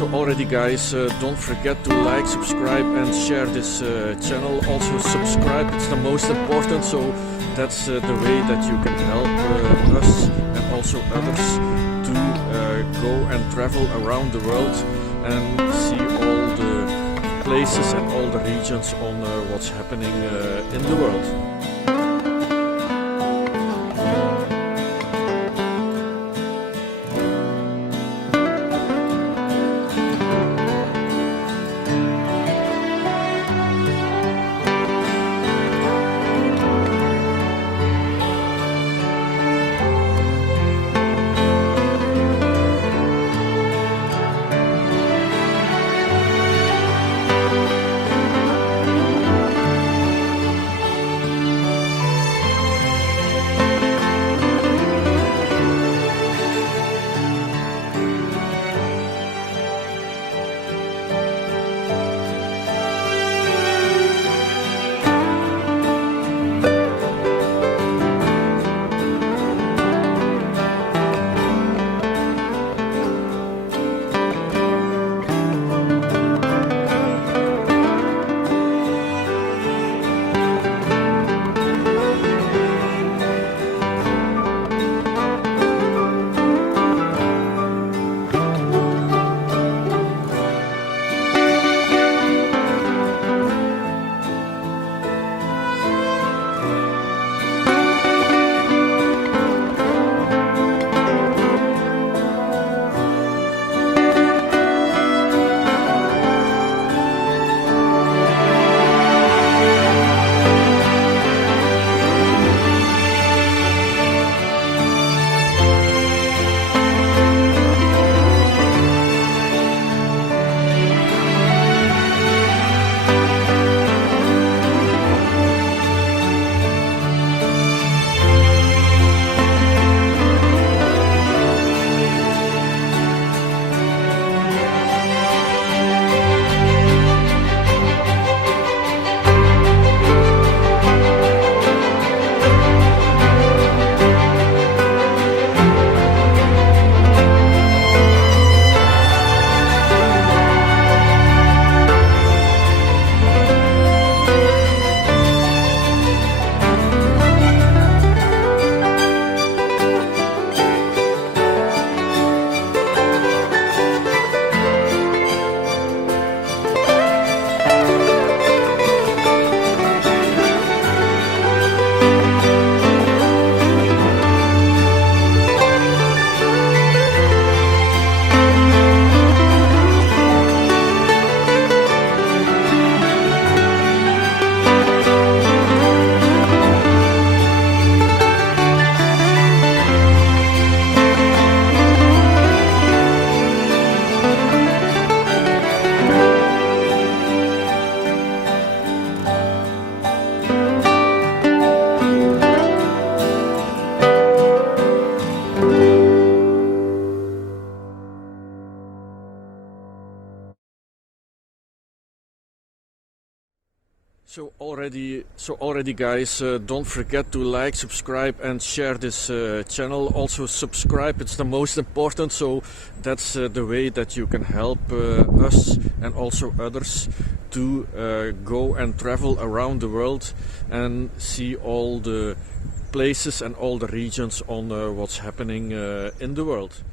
So already guys, don't forget to like, subscribe and share this channel. Also subscribe, it's the most important, so that's the way that you can help us and also others to go and travel around the world and see all the places and all the regions on what's happening in the world. So already guys, don't forget to like, subscribe and share this channel. Also subscribe, it's the most important, so that's the way that you can help us and also others to go and travel around the world and see all the places and all the regions on what's happening in the world.